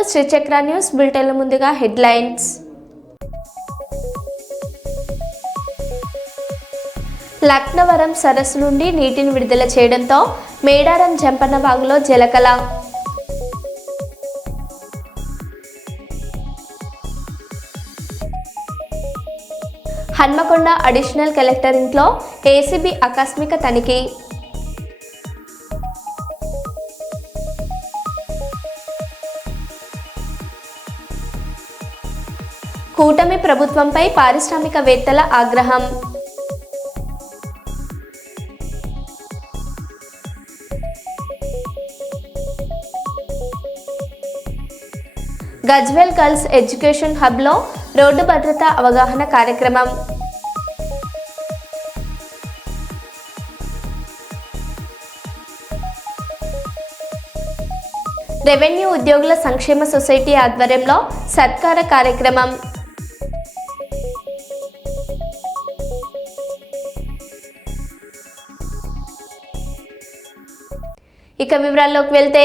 Welcome శ్రీచక్ర news బులెటిన్ల ముందుగా headlines. Laknavaram సరస్సు నుండి నీటిని విడుదల చేయడంతో మేడారం జంపన్న వాగులో జలకల హన్మకొండ అడిషనల్ కలెక్టర్ ఇంట్లో ఏసీబీ ఆకస్మిక తనిఖీ. కూటమి ప్రభుత్వంపై పారిశ్రామికవేత్తల ఆగ్రహం. గజ్వెల్ గర్ల్స్ ఎడ్యుకేషన్ హబ్లో రోడ్డు భద్రత అవగాహన కార్యక్రమం. రెవెన్యూ ఉద్యోగుల సంక్షేమ సొసైటీ ఆధ్వర్యంలో సత్కార కార్యక్రమం. ఇక వివరాల్లోకి వెళ్తే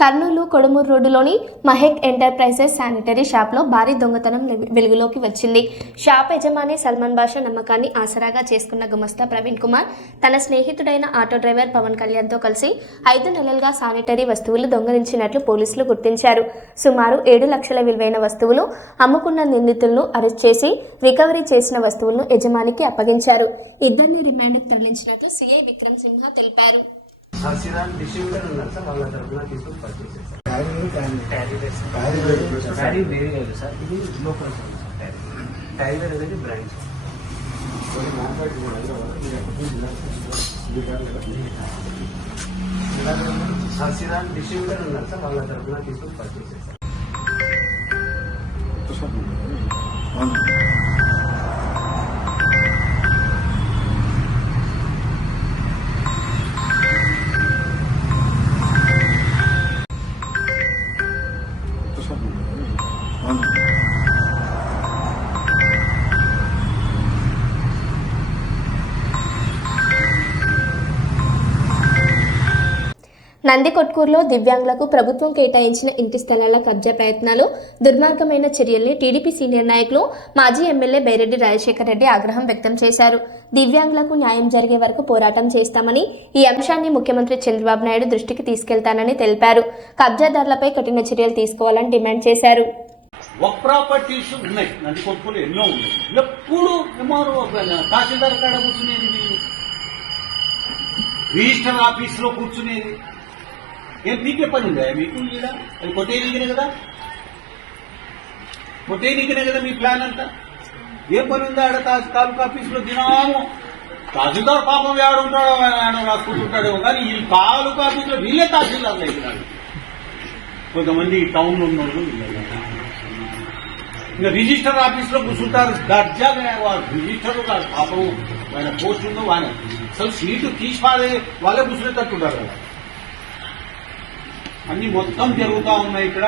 కర్నూలు కొడుమూరు రోడ్డులోని మహెక్ ఎంటర్ప్రైజెస్ శానిటరీ షాప్లో భారీ దొంగతనం వెలుగులోకి వచ్చింది. షాప్ యజమాని సల్మాన్ బాషా నమ్మకాన్ని ఆసరాగా చేసుకున్న గుమస్తా ప్రవీణ్ కుమార్ తన స్నేహితుడైన ఆటో డ్రైవర్ పవన్ కళ్యాణ్తో కలిసి ఐదు నెలలుగా శానిటరీ వస్తువులు దొంగలించినట్లు పోలీసులు గుర్తించారు. సుమారు ఏడు లక్షల విలువైన వస్తువులు అమ్ముకున్న నిందితులను అరెస్ట్ చేసి రికవరీ చేసిన వస్తువులను యజమానికి అప్పగించారు. ఇద్దరిని రిమాండ్కు తరలించినట్లు సిఐ విక్రమ్ సింహ తెలిపారు. శ్రీరామ్ డిస్ట్రిబ్యూటర్ ఉన్నారు సార్ వాళ్ళ తరఫున తీసుకొని పర్చేస్ చేశారు శారీ వేరే కాదు సార్ ఇది లోకల్ సార్ టైలర్ అనేది బ్రాండ్ శ్రీరామ్ డిస్ట్రిబ్యూటర్ ఉన్నారు సార్ వాళ్ళ తరఫున తీసుకొని పర్చేస్ చేశారు నందికొట్కూరులో దివ్యాంగులకు ప్రభుత్వం కేటాయించిన ఇంటి స్థలాల కబ్జా ప్రయత్నాలు దుర్మార్గమైన చర్యల్ని టీడీపీ సీనియర్ నాయకులు మాజీ ఎమ్మెల్యే బైరెడ్డి రాజశేఖర రెడ్డి ఆగ్రహం వ్యక్తం చేశారు. దివ్యాంగులకు న్యాయం జరిగే వరకు పోరాటం చేస్తామని ఈ అంశాన్ని ముఖ్యమంత్రి చంద్రబాబు నాయుడు దృష్టికి తీసుకెళ్తానని తెలిపారు. కబ్జాదారులపై కఠిన చర్యలు తీసుకోవాలని డిమాండ్ చేశారు. ప్రాపర్టీస్ ఉన్నాయి. ఎన్నో ఉన్నాయి. ఎప్పుడు తహసీల్దార్ కాడ కూర్చునేది రిజిస్టర్ ఆఫీస్లో కూర్చునేది. ఏం పీకే పని ఉందా మీకు ఈడ అది కొట్టేయనికినే కదా కొట్టేయనికినే కదా మీ ప్లాన్ అంతా ఏం పని ఉందా ఆడ తా- తాలూకా ఆఫీస్లో దినాము తహసీల్దార్ పాపం ఉంటాడో ఆయన రాసుకుంటుంటాడేమో కానీ ఈ తాలూకా ఆఫీస్లో వీళ్ళే తహసీల్దార్లు అయిపోయినాడు కొంతమంది టౌన్లో ఉన్నోళ్ళు వీళ్ళే. ఇంకా రిజిస్టర్ ఆఫీస్లో కూర్చుంటారు దర్జాగా వాడు రిజిస్టర్ కాదు పాపం ఆయన పోస్ట్ ఉందో వాన అసలు సీటు తీసి పారే వాళ్ళే కూర్చునేటట్టుంటారు కదా అన్ని మొత్తం జరుగుతూ ఉన్నాయి ఇక్కడ.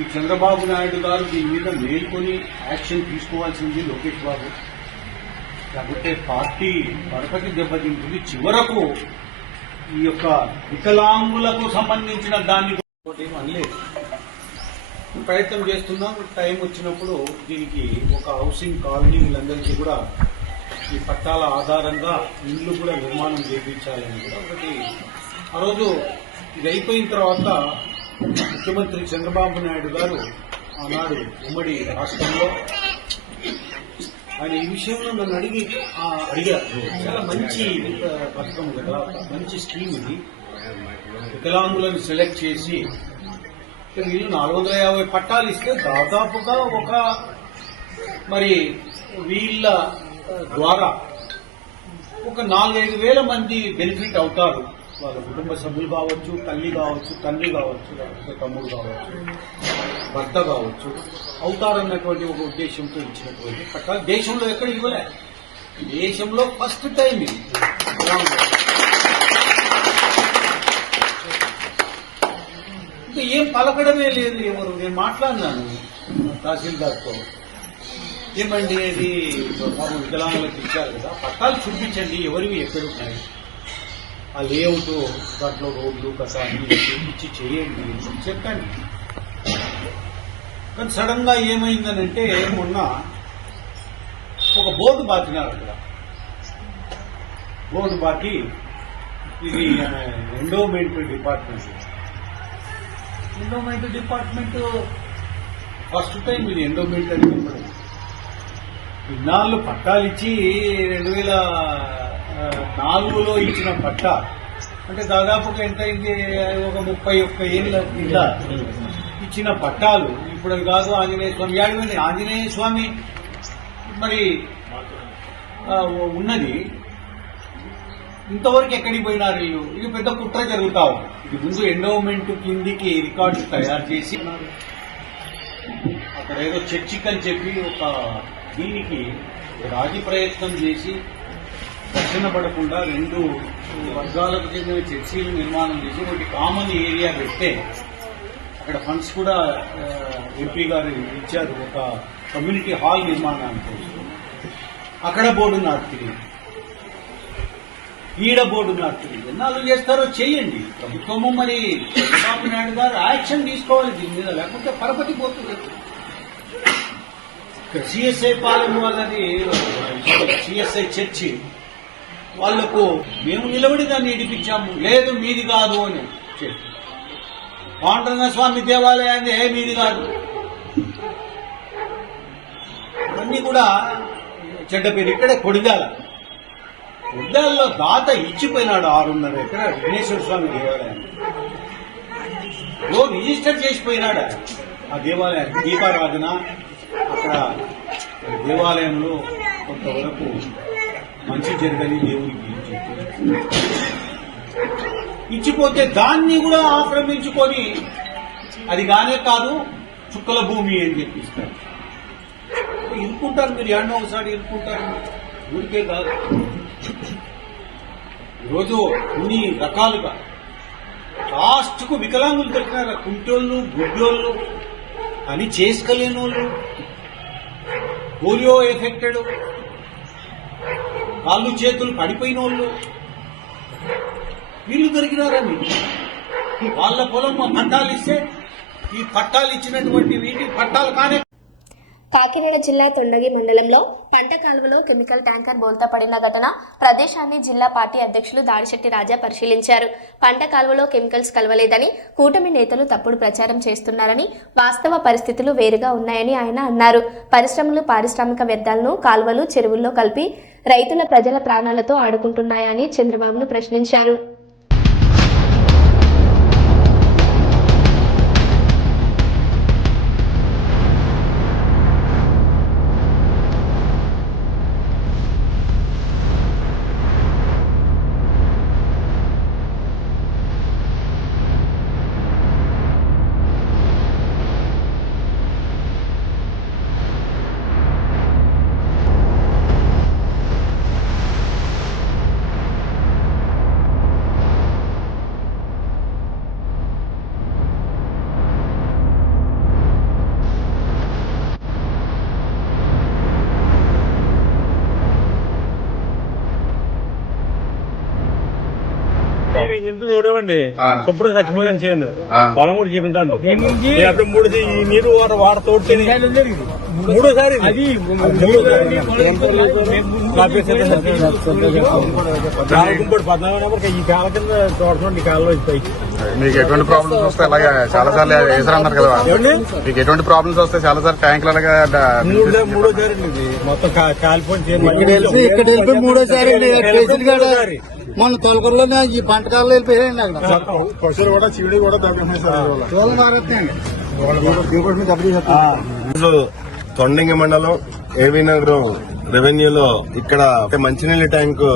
ఈ చంద్రబాబు నాయుడు గారు దీని మీద మేల్కొని యాక్షన్ తీసుకోవాల్సింది లోకేష్ బాబు. కాబట్టి పార్టీ పరపతి దెబ్బతింటుంది. చివరకు ఈ యొక్క వికలాంగులకు సంబంధించిన దాన్ని కూడా అనలేదు. ప్రయత్నం చేస్తున్నాం. టైం వచ్చినప్పుడు దీనికి ఒక హౌసింగ్ కాలనీ వీళ్ళందరికీ కూడా ఈ పట్టాల ఆధారంగా ఇల్లు కూడా నిర్మాణం చేయించాలని కూడా ఒకటి ఆ రోజు ఇది అయిపోయిన తర్వాత ముఖ్యమంత్రి చంద్రబాబు నాయుడు గారు ఆనాడు ఉమ్మడి రాష్ట్రంలో ఆయన ఈ విషయంలో నన్ను అడిగి ఆ, అడిగారు. చాలా మంచి పథకం కదా మంచి స్కీమ్ ఇది. వికలాంగులను సెలెక్ట్ చేసి వీళ్ళు నాలుగు వందల యాభై పట్టాలు ఇస్తే దాదాపుగా ఒక మరి వీళ్ళ ద్వారా ఒక నాలుగైదు వేల మంది బెనిఫిట్ అవుతారు. వాళ్ళ కుటుంబ సభ్యులు కావచ్చు తల్లి కావచ్చు తండ్రి కావచ్చు లేకపోతే తమ్ముడు కావచ్చు భర్త కావచ్చు అవుతారన్నటువంటి ఒక ఉద్దేశంతో ఇచ్చినటువంటి పట్టాలు. దేశంలో ఎక్కడ ఇవ్వలే. దేశంలో ఫస్ట్ టైం ఇది. ఇంకా ఏం పలకడమే లేదు ఎవరు? నేను మాట్లాడినాను తహసీల్దార్తో. ఏమండి ఇది బాబు వికలాంగులకు ఇచ్చారు కదా. పట్టాలు చూపించండి ఎవరివి ఎక్కడున్నాయి ఆ లేఅవుట్ దాంట్లో రోడ్లు కస అన్ని ఇచ్చి చేయండి చెప్పండి కానీ సడన్గా ఏమైందనంటే మొన్న ఒక బోర్డు బాకినారు అక్కడ. బోర్డు బాకి ఇది endowment department. Endowment department first time ఇది ఎండోమెంట్ అని ఇన్నాళ్ళు పట్టాలు ఇచ్చి రెండు వేల నాలుగులో ఇచ్చిన పట్ట. అంటే దాదాపుగా ఎంత అయింది? ఒక ముప్పై ఒక్క ఏళ్ళ కింద ఇచ్చిన పట్టాలు. ఇప్పుడు అది కాదు ఆంజనేయ స్వామి. యాడమంది ఆంజనేయ స్వామి మరి ఉన్నది. ఇంతవరకు ఎక్కడికి పోయినారు వీళ్ళు? ఇది పెద్ద కుట్ర జరుగుతావు ఇది ముందు ఎండోమెంట్ కిందికి రికార్డ్స్ తయారు చేసి అక్కడ ఏదో చర్చికని అని చెప్పి ఒక దీనికి రాజీ ప్రయత్నం చేసి రక్షణ పడకుండా రెండు వర్గాలకు చెందిన చర్చీలు నిర్మాణం చేసి ఒకటి కామన్ ఏరియా పెడితే అక్కడ ఫండ్స్ కూడా ఎంపీ గారు ఇచ్చారు. ఒక కమ్యూనిటీ హాల్ నిర్మాణానికి. అక్కడ బోర్డు నాటుతుంది ఈడ బోర్డు నాటుతుంది ఎన్నాళ్ళు చేస్తారో చేయండి ప్రభుత్వము మరి చంద్రబాబు నాయుడు గారు యాక్షన్ తీసుకోవాలి దీని మీద. లేకుంటే పరపతి పోతుంది. సిఎస్ఐ పాలన వాళ్ళది సిఎస్ఐ చర్చి. వాళ్ళకు మేము నిలబడి దాన్ని ఇడిపించాము లేదు మీది కాదు అని చెప్పి. పాండురంగ స్వామి దేవాలయాన్ని ఏ మీది కాదు. ఇవన్నీ కూడా చెడ్డ పేరు. ఇక్కడే కొడిదాల. కొడిదాలలో దాత ఇచ్చిపోయినాడు ఆరున్నర ఇక్కడ విఘ్నేశ్వర స్వామి దేవాలయం లో రిజిస్టర్ చేసిపోయినాడు ఆ దేవాలయానికి దీపారాధన అక్కడ దేవాలయంలో కొంతవరకు మంచి జరగని దేవునికి ఇచ్చిపోతే దాన్ని కూడా ఆక్రమించుకొని అది కానే కాదు చుక్కల భూమి అని చెప్పిస్తారు ఇరుక్కుంటారు మీరు ఎన్నో ఒకసారి ఇరుక్కుంటారు. ఊరికే కాదు. ఈరోజు కొన్ని రకాలుగా లాస్ట్కు వికలాంగులు దొరికినారు? కుంటోళ్ళు గుడ్డోళ్ళు అని చేసుకోలేని వాళ్ళు పోలియో ఎఫెక్టెడ్ కాళ్ళు చేతులు పడిపోయిన వాళ్ళు వీళ్ళు దొరికినారని వాళ్ళ పొలం పట్టాలు ఇస్తే ఈ పట్టాలు ఇచ్చినటువంటి వీటికి పట్టాలు కానే కాకినాడ జిల్లా తొండగి మండలంలో పంట కాలువలో కెమికల్ ట్యాంకర్ బోల్తా పడిన ఘటన ప్రదేశాన్ని జిల్లా పార్టీ అధ్యక్షులు దాడిశెట్టి రాజా పరిశీలించారు. పంట కాలువలో కెమికల్స్ కలవలేదని కూటమి నేతలు తప్పుడు ప్రచారం చేస్తున్నారని వాస్తవ పరిస్థితులు వేరుగా ఉన్నాయని ఆయన అన్నారు. పరిశ్రమలు పారిశ్రామిక వ్యర్థాలను కాలువలు చెరువుల్లో కలిపి రైతుల ప్రజల ప్రాణాలతో ఆడుకుంటున్నాయని చంద్రబాబును ప్రశ్నించారు. ఎందుకు చూడమండి ఆ. శుభ్రం చచ్చిపోయాను చేయండి. పొలం కూడా చూపించాను అప్పుడు మూడు ఈ నీరు వాటర్ వాటర్ తోటి మూడోసారి. అది మూడోసారి. గుంపడి పద్నాలుగు నెంబర్ ఈ కాల కింద చూడండి కాలంలో మీకు ఎటువంటి ప్రాబ్లమ్స్ వస్తే అలాగే చాలా సార్లు వేసారన్నారు కదా? మీకు ఎటువంటి ప్రాబ్లమ్స్ వస్తే చాలా సార్లు ట్యాంకులు అలాగా మూడోసారి మొత్తం కాలిపోయి మూడోసారి. కేసులు కాడ మన తొలకల్లోనే ఈ పంటకాలలో వెళ్ళిపోయాయండి అక్కడ. పశువులు కూడా చీడి తొండంగి మండలం ఏవీ నగరం రెవెన్యూలో ఇక్కడ మంచినీళ్ళ ట్యాంకు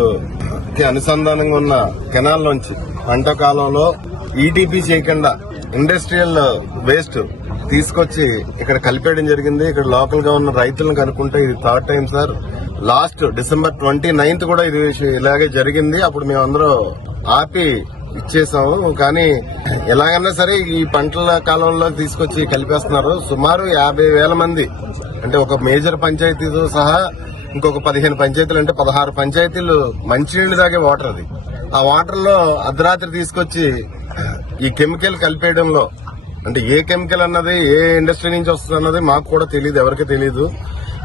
కి అనుసంధానంగా ఉన్న కెనాల్ నుంచి పంట కాలంలో ఈటీపీ చేయకుండా ఇండస్ట్రియల్ వేస్ట్ తీసుకొచ్చి ఇక్కడ కలిపేయడం జరిగింది. ఇక్కడ లోకల్గా ఉన్న రైతులను కనుక్కుంటే ఇది third time sir. Last December twenty ninth కూడా ఇది ఇలాగే జరిగింది. అప్పుడు మేమందరూ ఆపి ఇచ్చేసాము. కానీ ఎలాగన్నా సరే ఈ పంటల కాలంలో తీసుకొచ్చి కలిపేస్తున్నారు. సుమారు యాభై వేల మంది. అంటే ఒక మేజర్ పంచాయతీతో సహా ఇంకొక పదిహేను పంచాయతీలు అంటే పదహారు పంచాయతీలు మంచినీళ్ళు తాగే వాటర్ అది. ఆ వాటర్లో అర్ధరాత్రి తీసుకొచ్చి ఈ కెమికల్ కలిపేయడంలో అంటే ఏ కెమికల్ అన్నది ఏ ఇండస్ట్రీ నుంచి వస్తుంది అన్నది మాకు కూడా తెలియదు ఎవరికి తెలియదు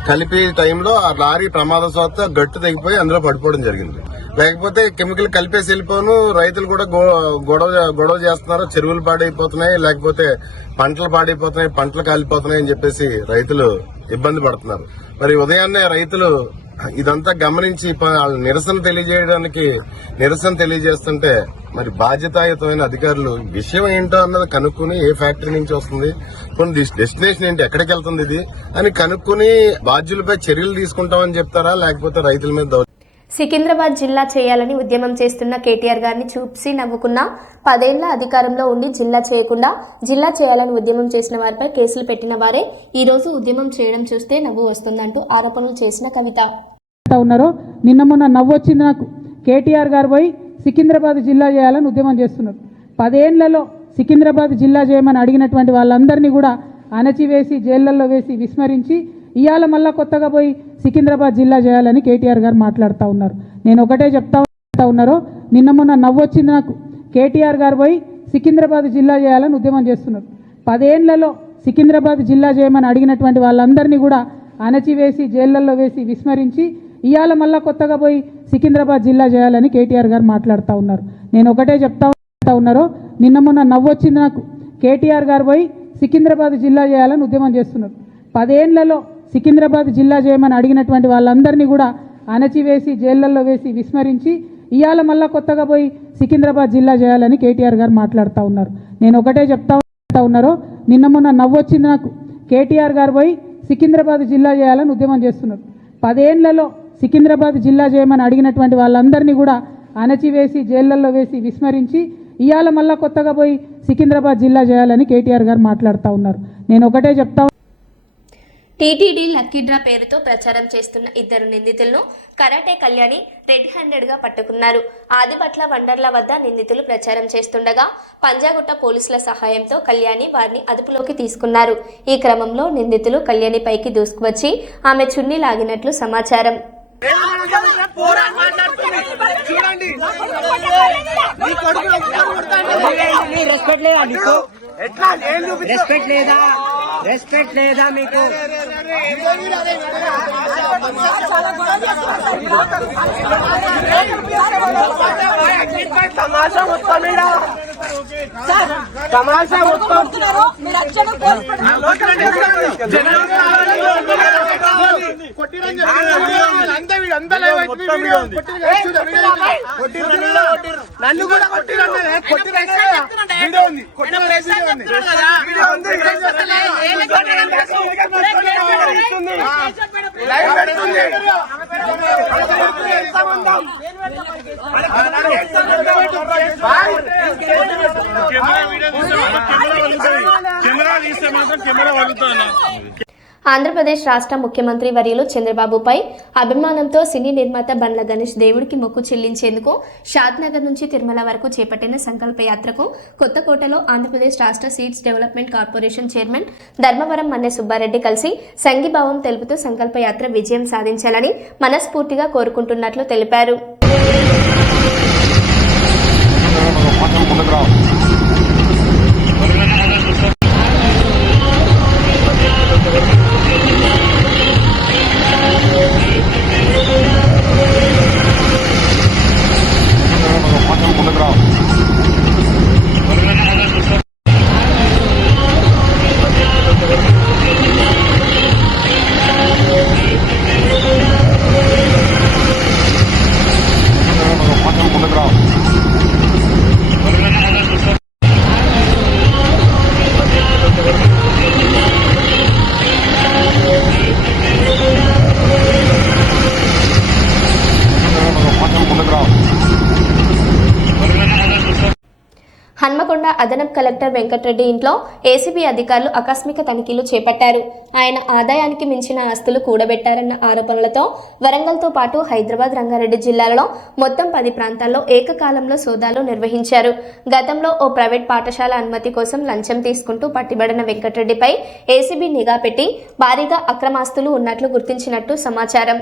కలిపే టైంలో ఆ లారీ ప్రమాదశాత్తు గట్టు తెగిపోయి అందులో పడిపోవడం జరిగింది. లేకపోతే కెమికల్ కలిపేసి వెళ్ళిపోను రైతులు కూడా గో- గొడవ గొడవ చేస్తున్నారు చెరువులు పాడైపోతున్నాయి లేకపోతే పంటలు పాడైపోతున్నాయి పంటలు కాలిపోతున్నాయి అని చెప్పేసి రైతులు ఇబ్బంది పడుతున్నారు. మరి ఉదయాన్నే రైతులు ఇదంతా గమనించి వాళ్ళ నిరసన తెలియజేయడానికి నిరసన తెలియజేస్తుంటే మరి బాధ్యతాయుతమైన అధికారులు విషయం ఏంటో అన్నది కనుక్కుని ఏ ఫ్యాక్టరీ నుంచి వస్తుంది కొన్ని డెస్- డెస్టినేషన్ ఏంటి ఎక్కడికి వెళ్తుంది ఇది అని కనుక్కుని బాధ్యులపై చర్యలు తీసుకుంటామని చెప్తారా లేకపోతే రైతుల మీద సికింద్రాబాద్ జిల్లా చేయాలని ఉద్యమం చేస్తున్న కేటీఆర్ గారిని చూసి నవ్వుకున్న పదేళ్ళ అధికారంలో ఉండి జిల్లా చేయకుండా జిల్లా చేయాలని ఉద్యమం చేసిన వారిపై కేసులు పెట్టిన వారే ఈ రోజు ఉద్యమం చేయడం చూస్తే నవ్వు వస్తుందంటూ ఆరోపణలు చేసిన కవిత. ఉన్నారో నిన్న మొన్న నవ్వు వచ్చింది నాకు. కేటీఆర్ గారు పోయి సికింద్రాబాద్ జిల్లా చేయాలని ఉద్యమం చేస్తున్నారు. పదేళ్ళలో సికింద్రాబాద్ జిల్లా చేయమని అడిగినటువంటి వాళ్ళందరినీ కూడా అణచివేసి జైళ్ళలో వేసి విస్మరించి ఇవాళ మళ్ళీ కొత్తగా పోయి సికింద్రాబాద్ జిల్లా చేయాలని కేటీఆర్ గారు మాట్లాడుతూ ఉన్నారు. నేను ఒకటే చెప్తా చెప్తా ఉన్నారో నిన్న మొన్న నవ్వొచ్చింది నాకు. కేటీఆర్ గారు పోయి సికింద్రాబాద్ జిల్లా చేయాలని ఉద్యమం చేస్తున్నారు. పదేళ్ళలో సికింద్రాబాద్ జిల్లా చేయమని అడిగినటువంటి వాళ్ళందరినీ కూడా అణచివేసి జైళ్ళలో వేసి విస్మరించి ఇవాళ మళ్ళా కొత్తగా పోయి సికింద్రాబాద్ జిల్లా చేయాలని కేటీఆర్ గారు మాట్లాడుతూ ఉన్నారు. నేను ఒకటే చెప్తా చెప్తా ఉన్నారో నిన్న మొన్న నవ్వొచ్చింది నాకు. కేటీఆర్ గారు పోయి సికింద్రాబాద్ జిల్లా చేయాలని ఉద్యమం చేస్తున్నారు. పదేళ్ళలో సికింద్రాబాద్ జిల్లా చేయమని అడిగినటువంటి వాళ్ళందరినీ కూడా అణచివేసి జైళ్ళలో వేసి విస్మరించి ఇవాళ మళ్ళా కొత్తగా పోయి సికింద్రాబాద్ జిల్లా చేయాలని కేటీఆర్ గారు మాట్లాడుతూ ఉన్నారు. నేను ఒకటే చెప్తా ఉన్నారో నిన్న మొన్న నవ్వొచ్చింది నాకు. కేటీఆర్ గారు పోయి సికింద్రాబాద్ జిల్లా చేయాలని ఉద్యమం చేస్తున్నారు. పదేళ్ళలో సికింద్రాబాద్ జిల్లా చేయమని అడిగినటువంటి వాళ్ళందరినీ కూడా అణచివేసి జైళ్ళలో వేసి విస్మరించి ఇవాళ మళ్ళా కొత్తగా పోయి సికింద్రాబాద్ జిల్లా చేయాలని కేటీఆర్ గారు మాట్లాడుతూ ఉన్నారు. నేను ఒకటే చెప్తా టీటీడీ లక్కీ డ్రా పేరుతో ప్రచారం చేస్తున్న ఇద్దరు నిందితులను కరాటే కళ్యాణి రెడ్ హ్యాండెడ్గా పట్టుకున్నారు. ఆదిపట్ల వండర్ల వద్ద నిందితులు ప్రచారం చేస్తుండగా పంజాగుట్ట పోలీసుల సహాయంతో కళ్యాణి వారిని అదుపులోకి తీసుకున్నారు. ఈ క్రమంలో నిందితులు కళ్యాణి పైకి దూసుకువచ్చి ఆమె చున్నీ లాగినట్లు సమాచారం. రెస్పెక్ట్ లేదా? రెస్పెక్ట్ లేదా మీకు తమాషా మొత్తం ఈడ. తమాషా మొత్తం నన్ను కూడా కొట్టిరన్నదే ఆంధ్రప్రదేశ్ రాష్ట్ర ముఖ్యమంత్రి వర్యులు చంద్రబాబుపై అభిమానంతో సినీ నిర్మాత బండ్ల గణేష్ దేవుడికి మొక్కు చెల్లించేందుకు షాద్నగర్ నుంచి తిరుమల వరకు చేపట్టిన సంకల్ప యాత్రకు కొత్తకోటలో ఆంధ్రప్రదేశ్ రాష్ట్ర seeds development corporation chairman Dharmavaram Manne Subbareddy కలిసి సంఘీభావం తెలుపుతూ సంకల్ప యాత్ర విజయం సాధించాలని మనస్ఫూర్తిగా కోరుకుంటున్నట్లు తెలిపారు. andrò అదనపు కలెక్టర్ వెంకటరెడ్డి ఇంట్లో ఏసీబీ అధికారులు ఆకస్మిక తనిఖీలు చేపట్టారు. ఆయన ఆదాయానికి మించిన ఆస్తులు కూడబెట్టారన్న ఆరోపణలతో వరంగల్తో పాటు హైదరాబాద్ రంగారెడ్డి జిల్లాలలో మొత్తం పది ప్రాంతాల్లో ఏకకాలంలో సోదాలు నిర్వహించారు. గతంలో ఓ ప్రైవేట్ పాఠశాల అనుమతి కోసం లంచం తీసుకుంటూ పట్టిబడిన వెంకటరెడ్డిపై ఏసీబీ నిఘా పెట్టి భారీగా అక్రమాస్తులు ఉన్నట్లు గుర్తించినట్టు సమాచారం.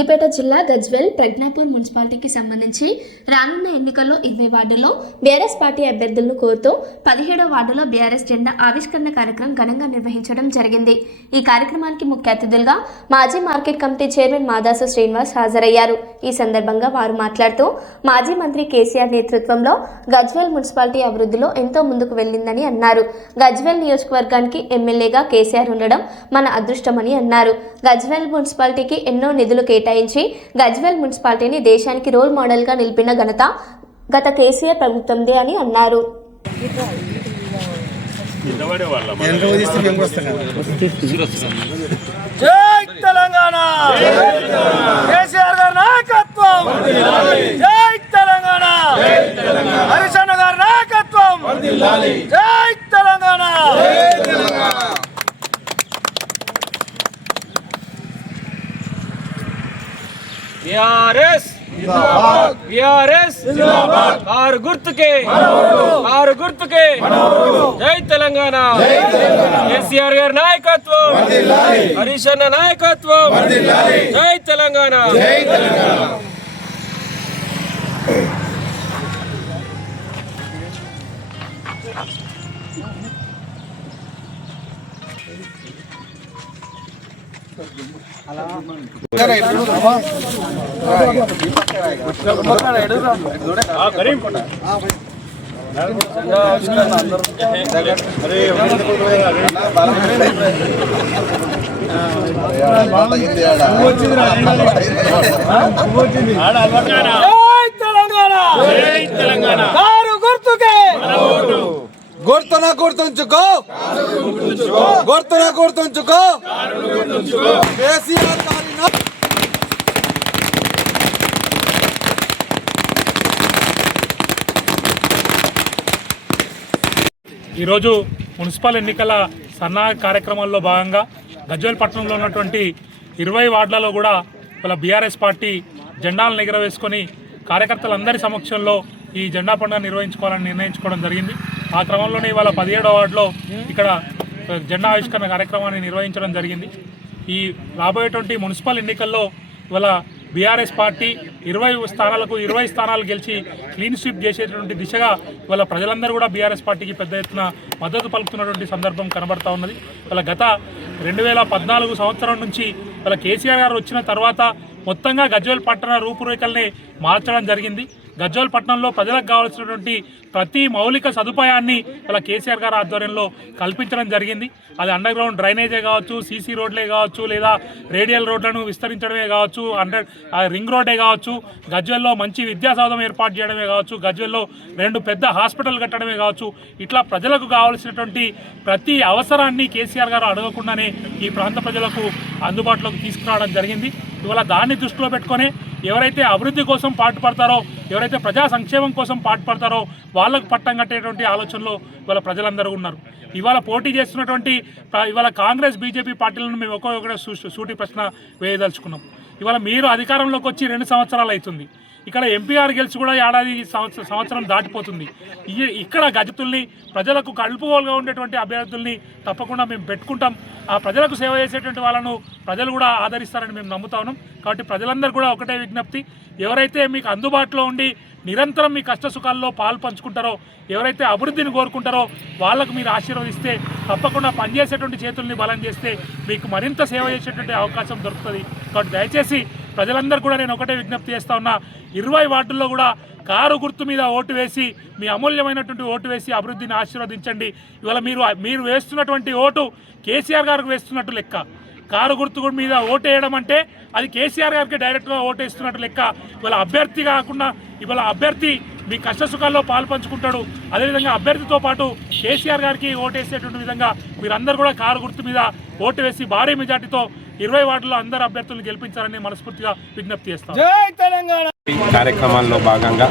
సిద్దిపేట జిల్లా గజ్వెల్ ప్రజ్ఞాపూర్ మున్సిపాలిటీకి సంబంధించి రానున్న ఎన్నికల్లో ఇరవై వార్డుల్లో బీఆర్ఎస్ పార్టీ అభ్యర్థులను కోరుతూ పదిహేడో వార్డులో బీఆర్ఎస్ జెండా ఆవిష్కరణ కార్యక్రమం ఘనంగా నిర్వహించడం జరిగింది. ఈ కార్యక్రమానికి ముఖ్య అతిథులుగా మాజీ market committee chairman Madasu Srinivas హాజరయ్యారు. ఈ సందర్భంగా వారు మాట్లాడుతూ మాజీ మంత్రి కేసీఆర్ నేతృత్వంలో గజ్వెల్ మున్సిపాలిటీ అభివృద్ధిలో ఎంతో ముందుకు వెళ్ళిందని అన్నారు. గజ్వెల్ నియోజకవర్గానికి ఎమ్మెల్యేగా కేసీఆర్ ఉండడం మన అదృష్టమని అన్నారు. గజ్వెల్ మున్సిపాలిటీకి ఎన్నో నిధులు కేటాయించి గజ్వేల్ మున్సిపాలిటీని దేశానికి రోల్ మోడల్గా నిలిపిన ఘనత గత కేసీఆర్ ప్రభుత్వందే అని అన్నారు. జై తెలంగాణ! కేసీఆర్ గారి నాయకత్వం! జై తెలంగాణ! హరిశన్న గారి నాయకత్వం! జై తెలంగాణ! బిఆర్ఎస్. బిఆర్ఎస్. కారు గుర్తుకే. కారు గుర్తుకే. జై తెలంగాణ. కేసీఆర్ గారి నాయకత్వం. హరీష్ అన్న నాయకత్వం. జై తెలంగాణ. తెలంగాణ గుర్తుకే గుర్తున గుర్తుంచుకో. గుర్తున గుర్తుంచుకో. కేసీఆర్ గారి నా- ఈరోజు మున్సిపల్ ఎన్నికల సన్నాహక కార్యక్రమాల్లో భాగంగా గజ్వేల్ పట్టణంలో ఉన్నటువంటి ఇరవై వార్డులలో కూడా వాళ్ళ బీఆర్ఎస్ పార్టీ జెండాలను ఎగరవేసుకొని కార్యకర్తలందరి సమక్షంలో ఈ జెండా పండుగ నిర్వహించుకోవాలని నిర్ణయించుకోవడం జరిగింది. ఆ క్రమంలోనే ఇవాళ పదిహేడవ వార్డులో ఇక్కడ జెండా ఆవిష్కరణ కార్యక్రమాన్ని నిర్వహించడం జరిగింది. ఈ రాబోయేటువంటి మున్సిపల్ ఎన్నికల్లో ఇవాళ బీఆర్ఎస్ పార్టీ ఇరవై స్థానాలకు ఇరవై స్థానాలు గెలిచి క్లీన్ స్వీప్ చేసేటువంటి దిశగా ఇవాళ ప్రజలందరూ కూడా బీఆర్ఎస్ పార్టీకి పెద్ద ఎత్తున మద్దతు పలుకుతున్నటువంటి సందర్భం కనబడతా ఉన్నది. ఇవాళ గత రెండు వేల పద్నాలుగు సంవత్సరం నుంచి ఇవాళ కేసీఆర్ గారు వచ్చిన తర్వాత మొత్తంగా గజ్వేల్ పట్టణ రూపురేఖల్ని మార్చడం జరిగింది. గజ్వేల్ పట్టణంలో ప్రజలకు కావాల్సినటువంటి ప్రతి మౌలిక సదుపాయాన్ని ఇలా కేసీఆర్ గారి ఆధ్వర్యంలో కల్పించడం జరిగింది. అది అండర్ గ్రౌండ్ డ్రైనేజే కావచ్చు సీసీ రోడ్లే కావచ్చు లేదా రేడియల్ రోడ్లను విస్తరించడమే కావచ్చు అండర్ రింగ్ రోడ్డే కావచ్చు గజ్వెల్లో మంచి విద్యా సౌధం ఏర్పాటు చేయడమే కావచ్చు గజ్వెల్లో రెండు పెద్ద హాస్పిటల్ కట్టడమే కావచ్చు ఇట్లా ప్రజలకు కావాల్సినటువంటి ప్రతి అవసరాన్ని కేసీఆర్ గారు అడగకుండానే ఈ ప్రాంత ప్రజలకు అందుబాటులోకి తీసుకురావడం జరిగింది. ఇవాళ దాన్ని దృష్టిలో పెట్టుకొని ఎవరైతే అభివృద్ధి కోసం పాటుపడతారో ఎవరైతే ప్రజా సంక్షేమం కోసం పాటుపడతారో వాళ్ళకు పట్టం కట్టేటువంటి ఆలోచనలో ఇవాళ ప్రజలందరూ ఉన్నారు. ఇవాళ పోటీ చేస్తున్నటువంటి ఇవాళ కాంగ్రెస్ బీజేపీ పార్టీలను మేము ఒక్కొక్క సూటి ప్రశ్న వేయదలుచుకున్నాం. ఇవాళ మీరు అధికారంలోకి వచ్చి రెండు సంవత్సరాలు అవుతుంది. ఇక్కడ ఎంపీఆర్ గెలిచి కూడా ఏడాది సంవత్సరం సంవత్సరం దాటిపోతుంది. ఇక్కడ గజతుల్ని ప్రజలకు కలుపుగోలుగా ఉండేటువంటి అభ్యర్థుల్ని తప్పకుండా మేము పెట్టుకుంటాం. ఆ ప్రజలకు సేవ చేసేటువంటి వాళ్ళను ప్రజలు కూడా ఆదరిస్తారని మేము నమ్ముతా ఉన్నాం. కాబట్టి ప్రజలందరూ కూడా ఒకటే విజ్ఞప్తి. ఎవరైతే మీకు అందుబాటులో ఉండి నిరంతరం మీ కష్ట సుఖాల్లో పాలు పంచుకుంటారో ఎవరైతే అభివృద్ధిని కోరుకుంటారో వాళ్ళకు మీరు ఆశీర్వదిస్తే తప్పకుండా పనిచేసేటువంటి చేతుల్ని బలం చేస్తే మీకు మరింత సేవ చేసేటువంటి అవకాశం దొరుకుతుంది. కాబట్టి దయచేసి ప్రజలందరూ కూడా నేను ఒకటే విజ్ఞప్తి చేస్తా ఉన్నా ఇరవై వార్డుల్లో కూడా కారు గుర్తు మీద ఓటు వేసి మీ అమూల్యమైనటువంటి ఓటు వేసి అభివృద్ధిని ఆశీర్వదించండి. ఇవాళ మీరు మీరు వేస్తున్నటువంటి ఓటు కేసీఆర్ గారికి వేస్తున్నట్టు లెక్క. కారు గుర్తు మీద ఓటు వేయడం అంటే అది కేసీఆర్ గారికి డైరెక్ట్గా ఓటు వేస్తున్నట్టు లెక్క. ఇవాళ అభ్యర్థి కాకుండా ఇవాళ అభ్యర్థి మీ కష్ట సుఖాల్లో పాలు పంచుకుంటాడు. అదేవిధంగా అభ్యర్థితో పాటు కేసీఆర్ గారికి ఓటు వేసేటువంటి విధంగా మీరందరూ కూడా కారు గుర్తు మీద ఓటు వేసి భారీ మెజార్టీతో ఇరవై వార్డులో అందరు అభ్యర్థులను గెలిపించాలని మనస్ఫూర్తిగా విజ్ఞప్తి చేస్తాం. జై తెలంగాణ. కార్యక్రమాల్లో భాగంగా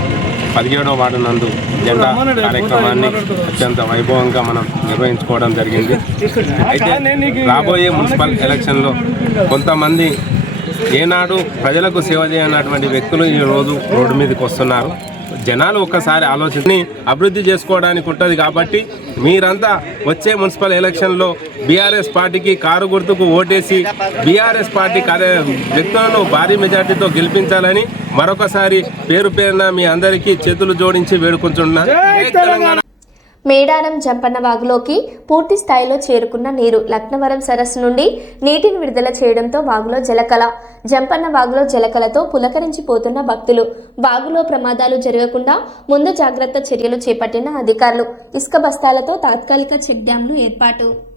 పదిహేడవ వార్డు నందు జెండా కార్యక్రమాన్ని అత్యంత వైభవంగా మనం నిర్వహించుకోవడం జరిగింది. అయితే రాబోయే మున్సిపల్ ఎలక్షన్లో కొంతమంది ఏనాడు ప్రజలకు సేవ చేయనటువంటి వ్యక్తులు ఈ రోజు రోడ్డు మీదకి వస్తున్నారు. జనాలు ఒక్కసారి ఆలోచన అభివృద్ధి చేసుకోవడానికి ఉంటుంది కాబట్టి మీరంతా వచ్చే మున్సిపల్ ఎలక్షన్లో బీఆర్ఎస్ పార్టీకి కారు గుర్తుకు ఓటేసి బీఆర్ఎస్ పార్టీ కార్య వ్యక్తులను భారీ మెజార్టీతో గెలిపించాలని మరొకసారి పేరు పేరున మీ అందరికీ చేతులు జోడించి వేడుకుంటున్నాను తెలంగాణ! మేడారం జంపన్నవాగులోకి పూర్తి స్థాయిలో చేరుకున్న నీరు లక్నవరం సరస్సు నుండి నీటిని విడుదల చేయడంతో వాగులో జలకళ జంపన్న వాగులో జలకళతో పులకరించిపోతున్న భక్తులు. వాగులో ప్రమాదాలు జరగకుండా ముందు జాగ్రత్త చర్యలు చేపట్టిన అధికారులు. ఇసుక బస్తాలతో తాత్కాలిక చెక్ డ్యాంలు ఏర్పాటు.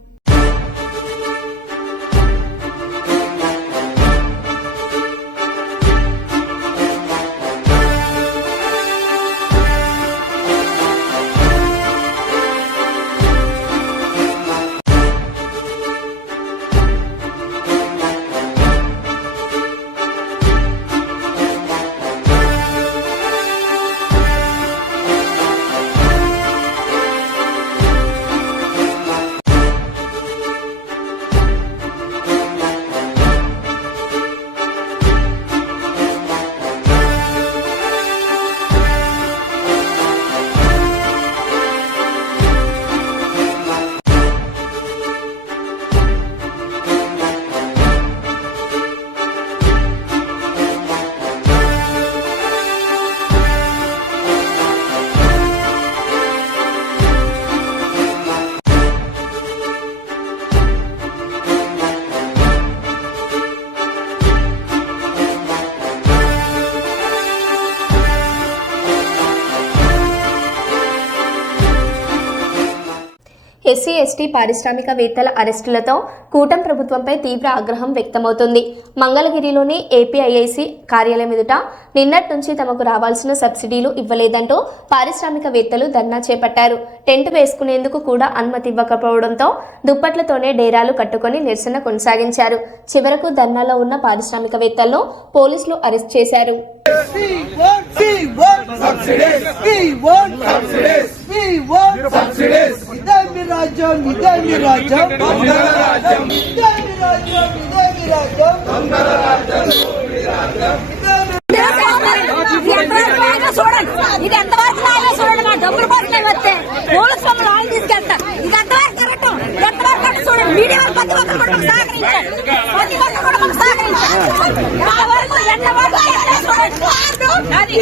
ఎస్టీ పారిశ్రామికవేత్తల అరెస్టులతో కూటం ప్రభుత్వంపై తీవ్ర ఆగ్రహం వ్యక్తమవుతుంది మంగళగిరిలోని ఏపీఐఐసి కార్యాలయం ఎదుట నిన్నటి నుంచి తమకు రావాల్సిన సబ్సిడీలు ఇవ్వలేదంటూ పారిశ్రామికవేత్తలు ధర్నా చేపట్టారు టెంట్ వేసుకునేందుకు కూడా అనుమతి ఇవ్వకపోవడంతో దుప్పట్లతోనే డేరాలు కట్టుకొని నిరసన కొనసాగించారు చివరకు ధర్నాలో ఉన్న పారిశ్రామికవేత్తలను పోలీసులు అరెస్ట్ చేశారు ఇదే రాజ్యం ఇదే మీ రాజ్యం ఇదే మీ రాజ్యం ఇదే మీ రాజ్యం చూడండి ఇది ఎంతవరకు న్యాయమో చూడండి మా డబ్బులు పడితే వస్తే పోలీసు మమ్మల్ని వాళ్ళు తీసుకెళ్తారు ఇది ఎంతవరకు కరెక్ట్ ఎంతవరకు అంటే చూడండి మీడియా వాళ్ళు ప్రతి ఒక్కరు కూడా మాకు సహకరించారు ప్రతి ఒక్కరు కూడా మాకు సహకరించారు ఎంతవరకు ఎంతవరకు అంటే చూడండి అది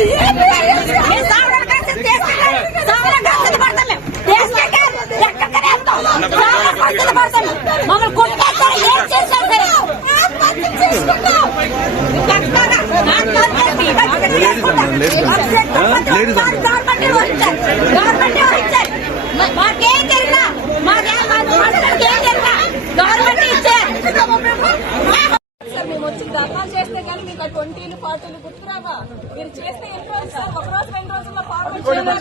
మేము సావడానికి అంటే దేశం సావడానికి అంటే పడతాం మేము దేశం ఎక్కడికనే వెళ్తాం సావడానికి అంటే పడతాం మేము. మమ్మల్ని కొట్టేస్తారు ఏం చేశారు ఆత్మహత్య చేసుకుంటాం కట్టారా? ఆత్మహత్య మాకేం తెలియదా మాకేం మాకేం తెలియదా గవర్నమెంట్ ఇచ్చారు మేము వచ్చి ధర్నాలు చేస్తే కానీ మీకు ట్వంటీలు ఫార్టీలు గుర్తురావా మీరు చేస్తే ఎన్ని రోజులు సార్ ఒక రోజు రెండు రోజుల్లో ఫార్వర్డ్ కాదు ఫిఫ్టీన్ హండ్రెడ్ క్రోర్స్ సార్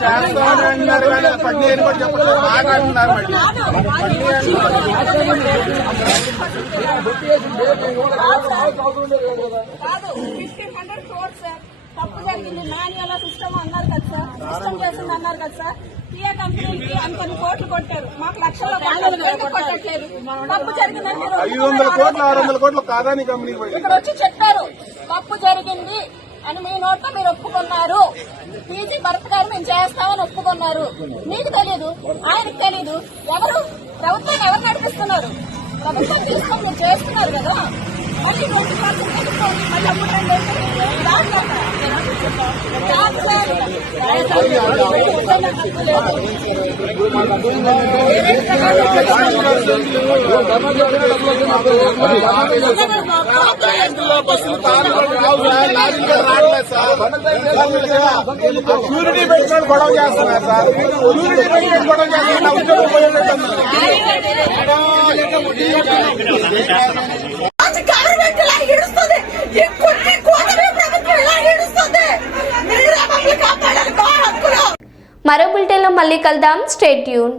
తప్పు జరిగింది మాన్యువల్ సిస్టమ్ అన్నారు కదా సార్ సిస్టమ్ చేసింది అన్నారు కదా సార్ టీఏ కంపెనీకి అనుకొని కోట్లు కొట్టారు మాకు లక్షల కొట్టట్లేదు తప్పు జరిగిందని ఐదు వందల కోట్లు ఆరు వందల కోట్లు కాదాని కంపెనీకి ఇక్కడ వచ్చి చెప్పారు తప్పు జరిగింది అని మీ నోట్లో మీరు ఒప్పుకున్నారు. పీజీ భరత్ గారు మేము చేస్తామని ఒప్పుకున్నారు. మీకు తెలియదు ఆయనకు తెలియదు ఎవరు? ప్రభుత్వం ఎవరు నడిపిస్తున్నారు? ప్రభుత్వం తీసుకొని మీరు చేస్తున్నారు కదా? మళ్ళీ ట్వంటీ పర్సెంట్ తీసుకోండి మళ్ళీ అప్పుడు రెండు వేలు కాదు సార్. షూరిటీ పెట్టుకొని గొడవ చేస్తున్నారు సార్. షూరిటీ పెట్టుకొని గొడవ చేస్తున్నారు. ఉద్యోగం మీరే బులెటిన్లో మళ్ళీ కలుద్దాం. State tune